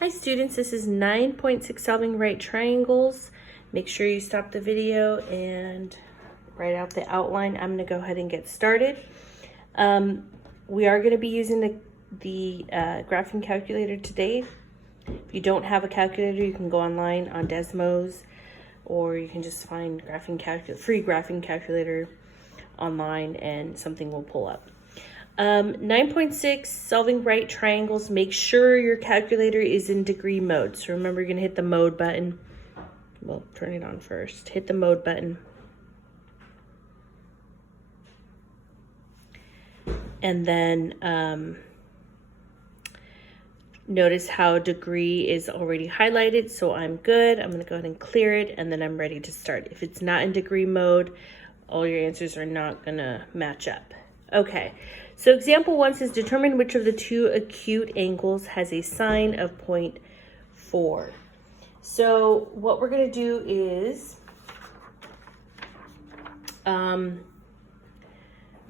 Hi students, this is 9.6 solving right triangles. Make sure you stop the video and write out the outline. I'm going to go ahead and get started. We are going to be using the graphing calculator today. If you don't have a calculator, you can go online on Desmos, or you can just find free graphing calculator online and something will pull up. 9.6 solving right triangles. Make sure your calculator is in degree mode. So remember, you're going to hit the mode button. Well, turn it on first. Hit the mode button. And then notice how degree is already highlighted. So I'm good. I'm going to go ahead and clear it, and then I'm ready to start. If it's not in degree mode, all your answers are not going to match up. Okay, so example 1 says determine which of the two acute angles has a sine of 0.4. So what we're going to do is the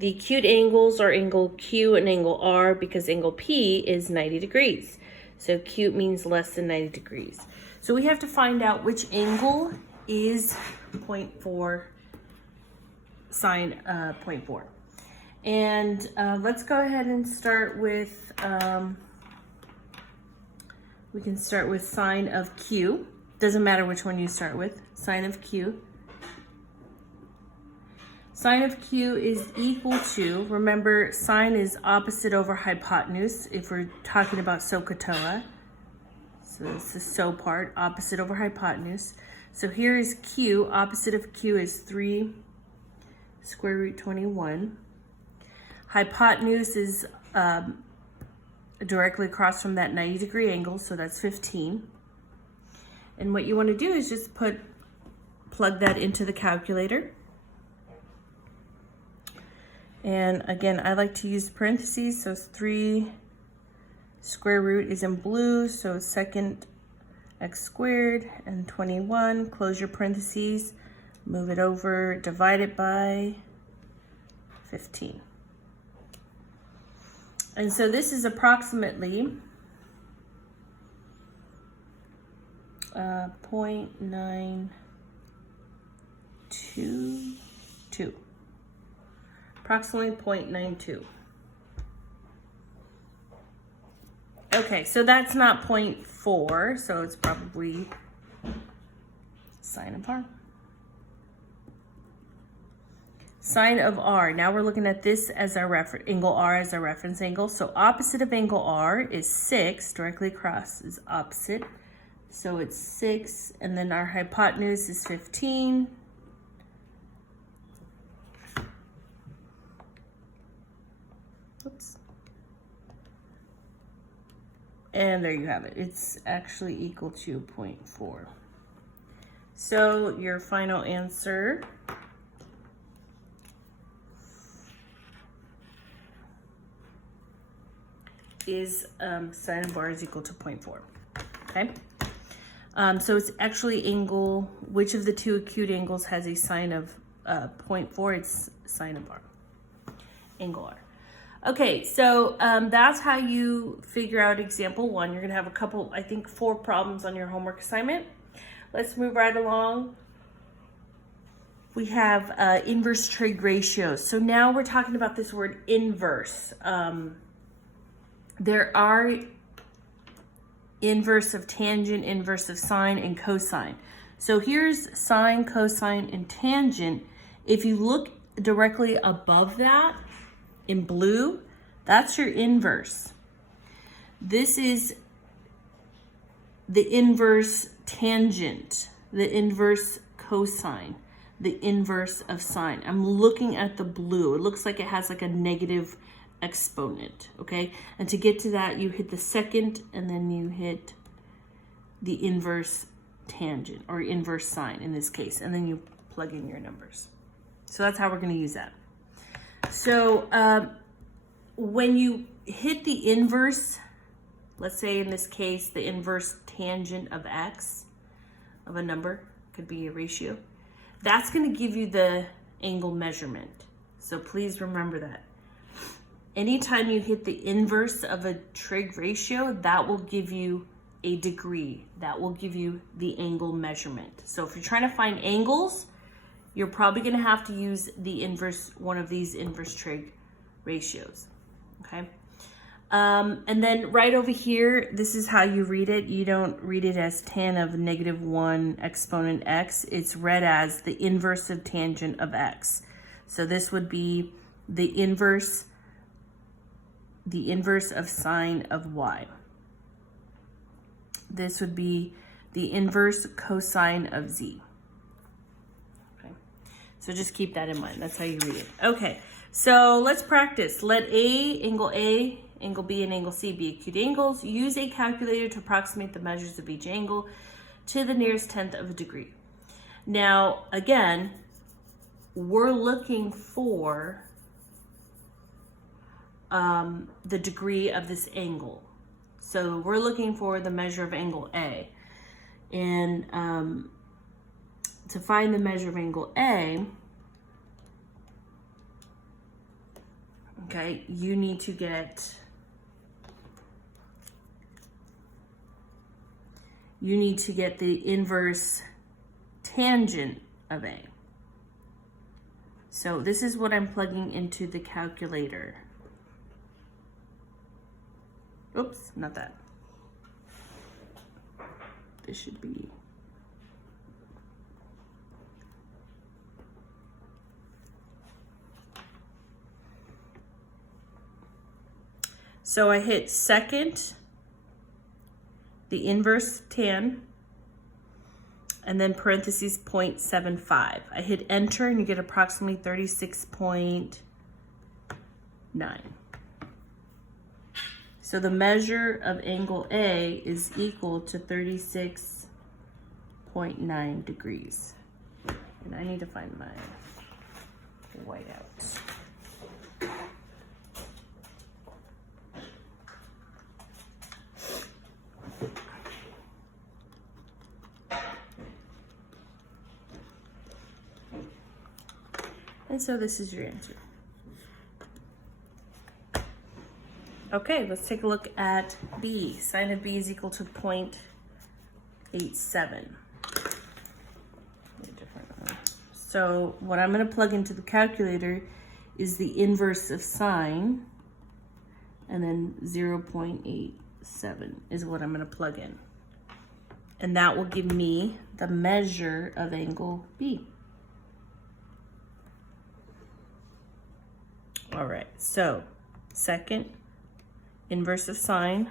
acute angles are angle Q and angle R, because angle P is 90 degrees. So acute means less than 90 degrees. So we have to find out which angle is 0.4, sine 0.4. And let's go ahead and start with, we can start with sine of Q. Doesn't matter which one you start with, sine of Q. Sine of Q is equal to, remember, sine is opposite over hypotenuse if we're talking about SOHCAHTOA. So this is SO part, opposite over hypotenuse. So here is Q, opposite of Q is 3 square root 21. Hypotenuse is directly across from that 90 degree angle, so that's 15. And what you want to do is just plug that into the calculator. And again, I like to use parentheses, so it's 3 square root is in blue, so second x squared, and 21, close your parentheses, move it over, divide it by 15. And so this is approximately 0.922. Approximately 0.92. Okay, so that's not 0.4, so it's probably sine of R. Sine of R. Now we're looking at this as our reference, angle R as our reference angle. So opposite of angle R is 6, directly across is opposite. So it's 6, and then our hypotenuse is 15. Oops. And there you have it. It's actually equal to 0.4. So your final answer is sine of R is equal to 0.4. Okay. So it's actually angle, which of the two acute angles has a sine of 0.4? It's sine of R, angle R. Okay, so that's how you figure out example 1. You're gonna have a couple, I think 4 problems on your homework assignment. Let's move right along. We have inverse trig ratios. So now we're talking about this word inverse. There are inverse of tangent, inverse of sine, and cosine. So here's sine, cosine, and tangent. If you look directly above that in blue, that's your inverse. This is the inverse tangent, the inverse cosine, the inverse of sine. I'm looking at the blue. It looks like it has like a negative exponent, okay? And to get to that, you hit the second, and then you hit the inverse tangent, or inverse sine in this case, and then you plug in your numbers. So that's how we're going to use that. So when you hit the inverse, let's say in this case, the inverse tangent of x, of a number, could be a ratio, that's going to give you the angle measurement. So please remember that. Anytime you hit the inverse of a trig ratio, that will give you a degree. That will give you the angle measurement. So if you're trying to find angles, you're probably going to have to use the inverse, one of these inverse trig ratios. Okay. And then right over here, this is how you read it. You don't read it as tan of -1 exponent x. It's read as the inverse of tangent of x. So this would be the inverse of sine of y. This would be the inverse cosine of z. Okay. So just keep that in mind. That's how you read it. Okay. So let's practice. Let angle A, angle B, and angle C be acute angles. Use a calculator to approximate the measures of each angle to the nearest tenth of a degree. Now, again, we're looking for the degree of this angle. So we're looking for the measure of angle A. And to find the measure of angle A, okay, you need to get the inverse tangent of A. So this is what I'm plugging into the calculator. Oops, not that. This should be. So I hit second, the inverse tan, and then parentheses 0.75. I hit enter and you get approximately 36.9. So the measure of angle A is equal to 36.9 degrees. And I need to find my whiteout. And so this is your answer. Okay, let's take a look at B. Sine of B is equal to 0.87. So what I'm going to plug into the calculator is the inverse of sine, and then 0.87 is what I'm going to plug in. And that will give me the measure of angle B. All right, so second, inverse of sine,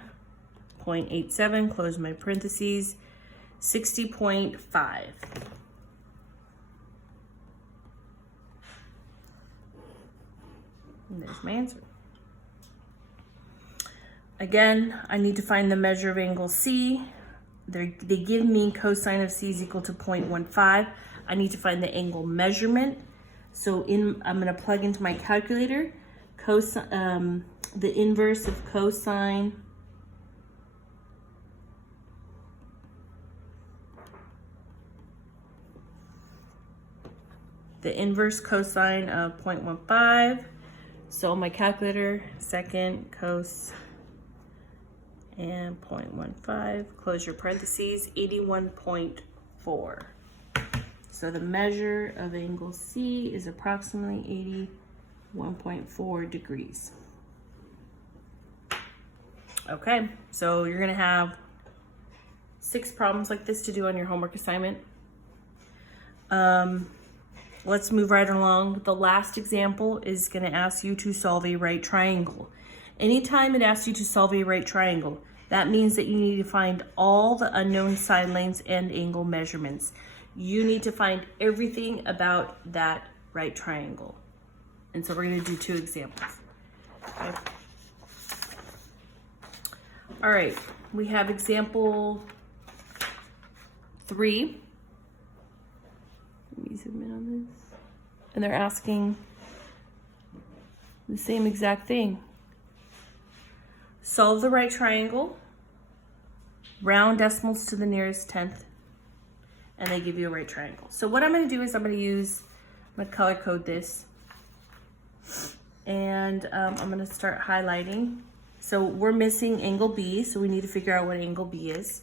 0.87, close my parentheses, 60.5. And there's my answer. Again, I need to find the measure of angle C. They give me cosine of C is equal to 0.15. I need to find the angle measurement. So I'm going to plug into my calculator the inverse of cosine of 0.15. So my calculator, second, cos, and 0.15, close your parentheses, 81.4. So the measure of angle C is approximately 81.4 degrees. Okay, so you're gonna have 6 problems like this to do on your homework assignment. Let's move right along. The last example is gonna ask you to solve a right triangle. Anytime it asks you to solve a right triangle, that means that you need to find all the unknown side lengths and angle measurements. You need to find everything about that right triangle. And so we're going to do 2 examples. Okay. All right, we have example 3. Let me zoom in on this. And they're asking the same exact thing. Solve the right triangle, round decimals to the nearest tenth, and they give you a right triangle. So what I'm going to do is I'm going to color code this, and I'm going to start highlighting So we're missing angle B, so we need to figure out what angle B is.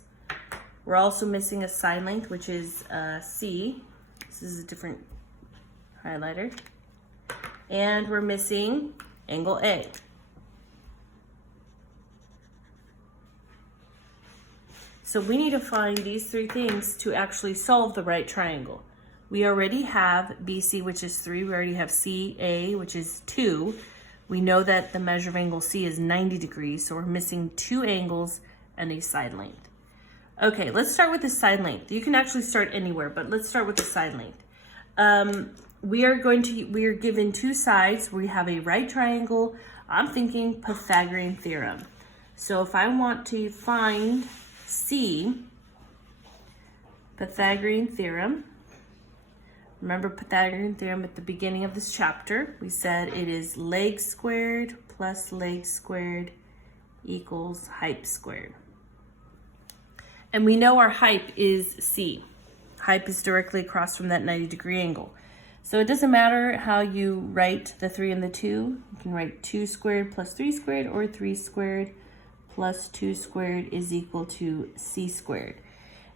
We're also missing a side length, which is C. This is a different highlighter. And we're missing angle A. So we need to find these three things to actually solve the right triangle. We already have BC, which is 3. We already have CA, which is 2. We know that the measure of angle C is 90 degrees, so we're missing 2 angles and a side length. Okay, let's start with the side length. You can actually start anywhere, but let's start with the side length. We are given 2 sides. We have a right triangle. I'm thinking Pythagorean theorem. So if I want to find C, Pythagorean theorem. Remember Pythagorean theorem at the beginning of this chapter. We said it is leg squared plus leg squared equals height squared. And we know our height is C. Height is directly across from that 90-degree angle. So it doesn't matter how you write the 3 and the 2. You can write 2 squared plus 3 squared, or 3 squared plus 2 squared is equal to C squared.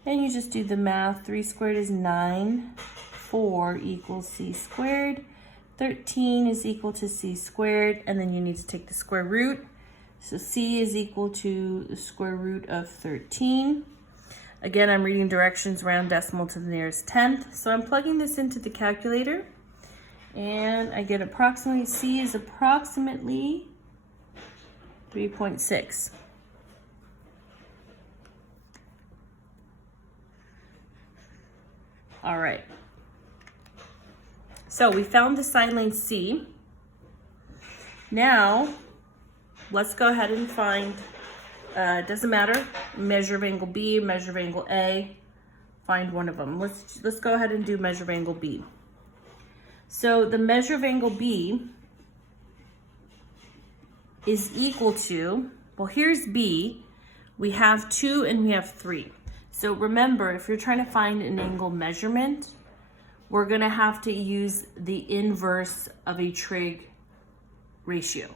And you just do the math. 3 squared is 9. 4 equals C squared. 13 is equal to C squared. And then you need to take the square root. So C is equal to the square root of 13. Again, I'm reading directions, round decimal to the nearest tenth. So I'm plugging this into the calculator. And I get approximately, C is approximately 3.6. All right. So we found the side length C. Now, let's go ahead and find, it doesn't matter, measure of angle B, measure of angle A, find one of them. Let's go ahead and do measure of angle B. So the measure of angle B is equal to, well, here's B. We have 2 and we have 3. So remember, if you're trying to find an angle measurement, we're gonna have to use the inverse of a trig ratio.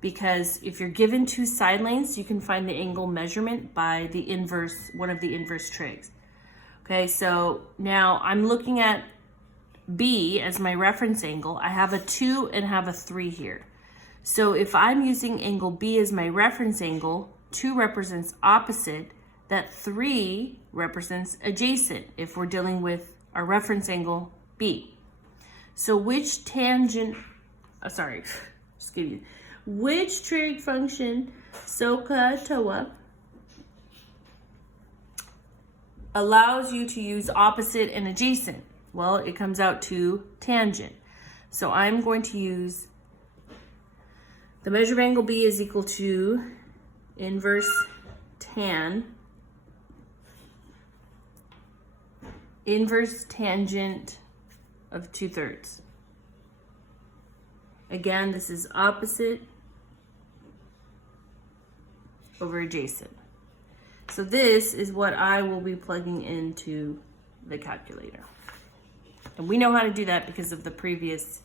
Because if you're given 2 side lengths, you can find the angle measurement by the inverse, one of the inverse trigs. Okay, so now I'm looking at B as my reference angle. I have a 2 and have a 3 here. So if I'm using angle B as my reference angle, 2 represents opposite, that 3 represents adjacent if we're dealing with our reference angle B. So which tangent, which trig function SOHCAHTOA allows you to use opposite and adjacent? Well, it comes out to tangent. So I'm going to use the measure of angle B is equal to inverse inverse tangent of 2/3. Again, this is opposite over adjacent. So this is what I will be plugging into the calculator. And we know how to do that because of the previous,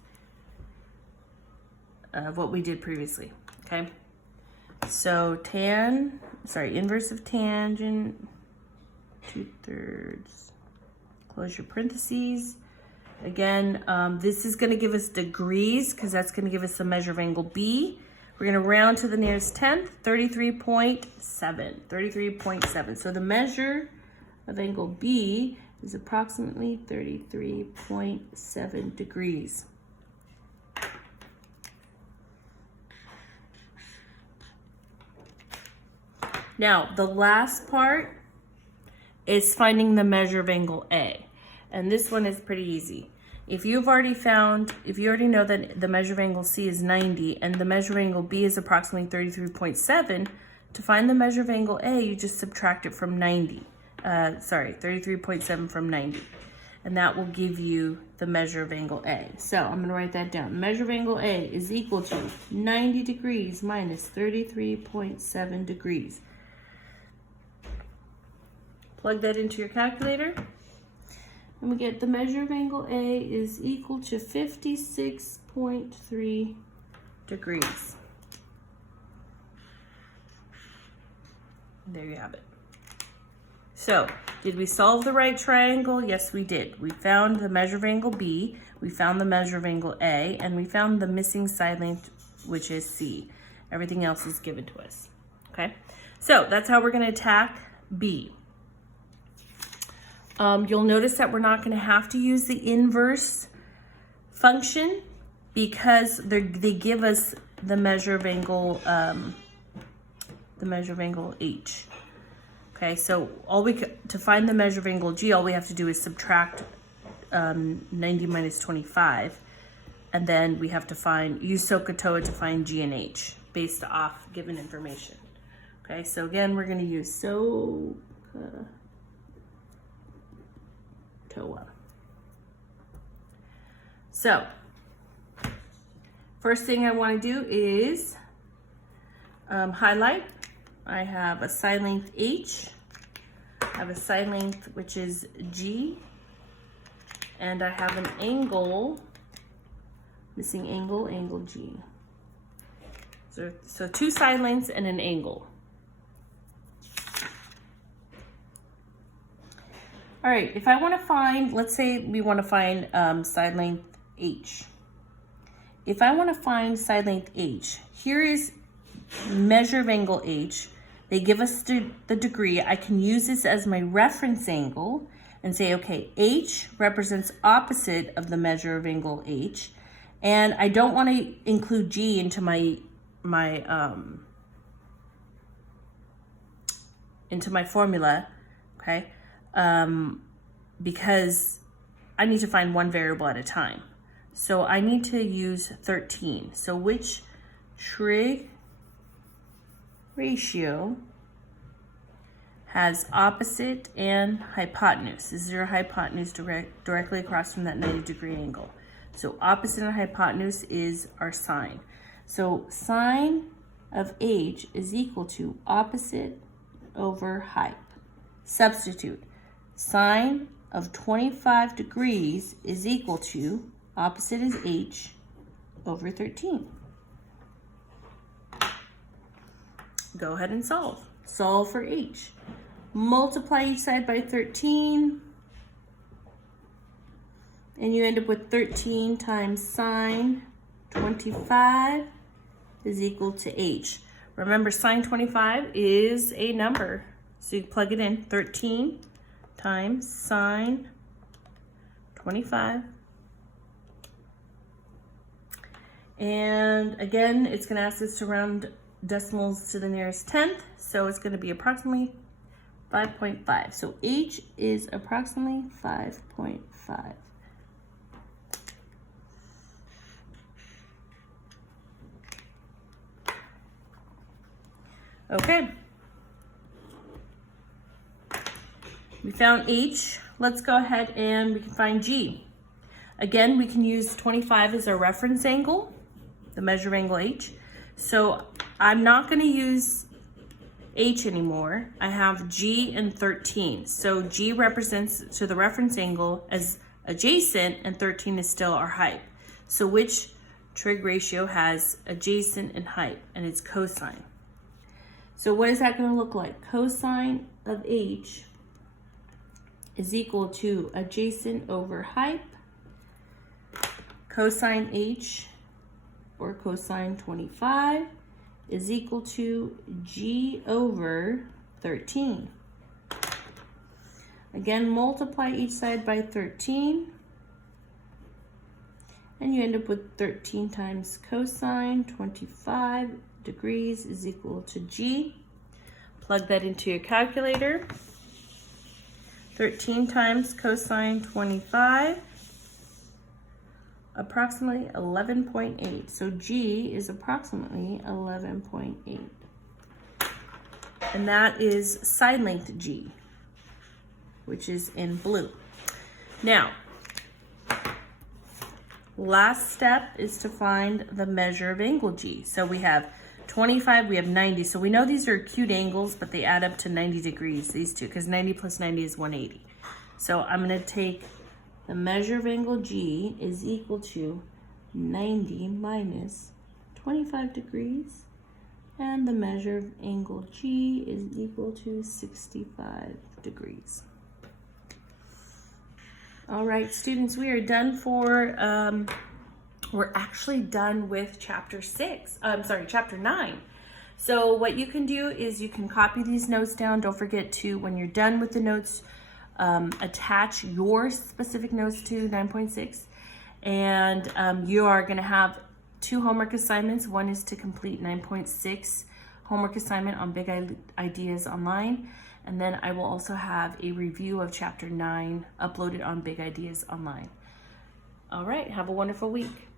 what we did previously, okay? So inverse of tangent, 2/3. Close your parentheses. Again, this is gonna give us degrees because that's gonna give us the measure of angle B. We're gonna round to the nearest tenth, 33.7. So the measure of angle B is approximately 33.7 degrees. Now, the last part is finding the measure of angle A. And this one is pretty easy. If you already know that the measure of angle C is 90 and the measure of angle B is approximately 33.7, to find the measure of angle A, you just subtract it from 33.7 from 90. And that will give you the measure of angle A. So I'm gonna write that down. Measure of angle A is equal to 90 degrees minus 33.7 degrees. Plug that into your calculator. And we get the measure of angle A is equal to 56.3 degrees. There you have it. So, did we solve the right triangle? Yes, we did. We found the measure of angle B, we found the measure of angle A, and we found the missing side length, which is C. Everything else is given to us, okay? So, that's how we're gonna attack B. You'll notice that we're not gonna have to use the inverse function because they give us the measure of angle H. Okay, so to find the measure of angle G, all we have to do is subtract 90 minus 25, and then we have to use SOHCAHTOA to find G and H based off given information. Okay, so again, we're going to use SOHCAHTOA. So, first thing I want to do is highlight. I have a side length H, I have a side length which is G, and I have an angle, missing angle, angle G. So two side lengths and an angle. All right, if I want to find, let's say we want to find side length H. If I want to find side length H, here is measure of angle H. They give us the degree. I can use this as my reference angle and say, okay, H represents opposite of the measure of angle H. And I don't want to include G into my formula, okay? Because I need to find one variable at a time. So I need to use 13. So which trig ratio has opposite and hypotenuse? This is your hypotenuse directly across from that 90-degree angle. So opposite and hypotenuse is our sine. So sine of H is equal to opposite over hyp. Substitute. Sine of 25 degrees is equal to, opposite is H, over 13. Go ahead and solve. Solve for H. Multiply each side by 13. And you end up with 13 times sine 25 is equal to H. Remember, sine 25 is a number. So you plug it in, 13 times sine 25. And again, it's going to ask us to round decimals to the nearest tenth, so it's going to be approximately 5.5. So H is approximately 5.5. Okay. We found H. Let's go ahead and we can find G. Again, we can use 25 as our reference angle, the measure of angle H. So I'm not going to use H anymore. I have G and 13. So G represents to the reference angle as adjacent, and 13 is still our height. So which trig ratio has adjacent and height? And it's cosine. So what is that going to look like? Cosine of H is equal to adjacent over height. Cosine H, or cosine 25, is equal to G over 13. Again, multiply each side by 13, and you end up with 13 times cosine 25 degrees is equal to G. Plug that into your calculator. 13 times cosine 25, approximately 11.8. So G is approximately 11.8. And that is side length G, which is in blue. Now, last step is to find the measure of angle G. So we have 25, we have 90. So we know these are acute angles, but they add up to 90 degrees, these two, because 90 plus 90 is 180. So I'm going to take the measure of angle G is equal to 90 minus 25 degrees, And the measure of angle G is equal to 65 degrees. All right, students, we are done for, we're actually done with chapter 9. So what you can do is you can copy these notes down. Don't forget to, when you're done with the notes, attach your specific notes to 9.6. And you are gonna have 2 homework assignments. One is to complete 9.6 homework assignment on Big Ideas Online. And then I will also have a review of chapter 9 uploaded on Big Ideas Online. All right, have a wonderful week.